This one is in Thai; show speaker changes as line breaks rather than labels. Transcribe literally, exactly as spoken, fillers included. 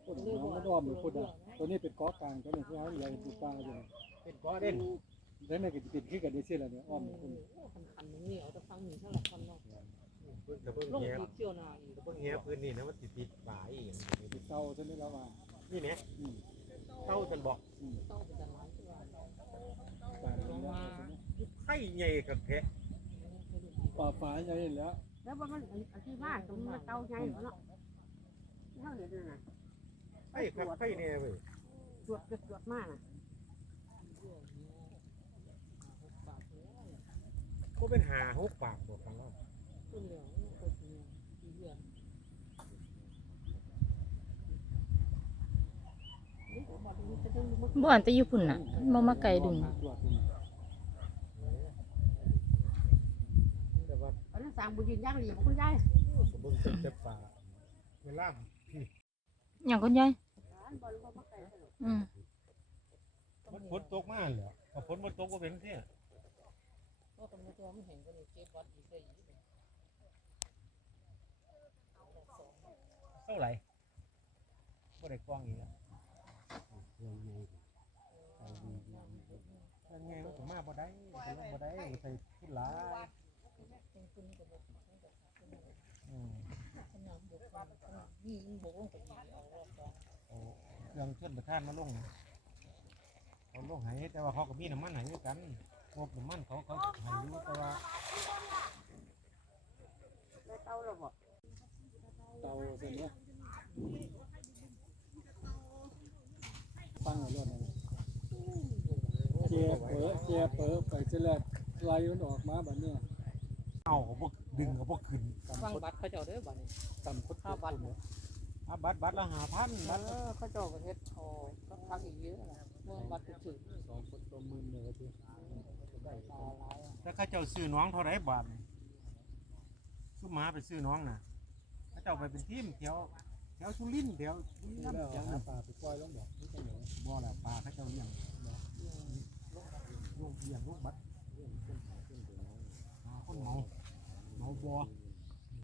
ต้นน้ำมันอ้อมอยู่พุ่นอ่ะตัวนี้เป็นเกาะกลางตัวนี้คือหางใหญ่ปูปลาอยู่
เป็นเกาะเด่น
แล้วนี่ก็จะเป็นขึ้นกันได้เสียแล้วเนี่ยอ้อมพุ่น
คันคันนี่เอาจะฟังหนึ่งเท่าไหร่คันเนาะ
เพิ่งจะเพิ่ง
ลง
เงี้ย
อีกเที่ยวนาอีก
เพิ่งเงี้ยพื้นนี่นะว่าติดติดป่าอีกอย่างนี้
เป็นเตาใช่ไหมแล้วว่า
นี่เนี่ย
อืม
เต้าฉันบอก
อืม
ต้องเป็นร้านที่ว่า
ป่าลงมา
ไข่ใหญ่กับแกะ
ป่าฝาใหญ่แล้ว
แล้วว่ามันอันที่บ้านตรงมันเตาใหญ่เนาะเท่าเห็นน่ะ
ไข่ครับไข่เนี่ยเว้ย
ตรวจตรวจมากน่ะ
ก็เป็นหาหกปากบอกฟังว่า
ต้นเหลืองต้นเหลืองสีเหลือง
บ่อันแต่อยู่พุ่นน่ะบ่มาไกลดุง
ตรวจนี่
แต่ว่า
อันนั้นสามบุญยืนย่างหลีคุณยาย
เบิ่งเจ็บป่าเวลา
หยังคุณยายอืม
มันฝนตกมาเหรอพอฝนมันตกก็เป็นที่
ก็ตรงนี้ตัวไม่เห็นก็เลยเก็บวัดอีกได้อีก
เท่าไหร่ก็ได้กล้องอีกแล้วยังไงมันถึงมาบ่ได้ถึงบ่ได้ใส่ขึ้นหลายอืม
ขนาดบกขนาดนี่มันบกลงไปอีกเอารอบสอง
เอาเครื่องเคลื่อนประทานมาลงเขาลงให้แต่ว่าเขาก็มีน้ำมันให้ด้วยกันงบน้ำมันเขาเขาให้อยู่แต่ว่า
เตาเราบอก
เตาเสร็จแล้วตั้งไว้รถนะเจี๊ยเป๋อเจี๊ยเป๋อไปเสร็จแล้วไล่มันออกมาแบบเนี้ย
เอาเขาพวกดึงเขาพวกขึ้น
ฟังบัตรเขาเจ้าเด้อบัตร
ต่ำคดข้าวบัตรเนี่ย
อ่ะบัตรบัตรละห้าพันบัตร
เออเขาเจ้าประเทศพอก็พักอีกเยอะนะเมื่อบัตรถึง
สองคนตัวมือเนี่ยก็คือได้
ตาลาย
ถ้าเขาเจ้าซื้อน้องเท่าไรบาทซื้อหมาไปซื้อน้องน่ะเขาเจ้าไปเป็นทีมแถวแถวสุรินทร์แถวบุรีรัม
แล้ว
ย์แถว
หา
นั้น
ปลาไปปล่อยลงบ่นี่จังได๋
บ่อละปลาเขาเจ้าเลี้ยงลูกเลี้ยงลูกบัตรหาคนเมาเมาบ่อ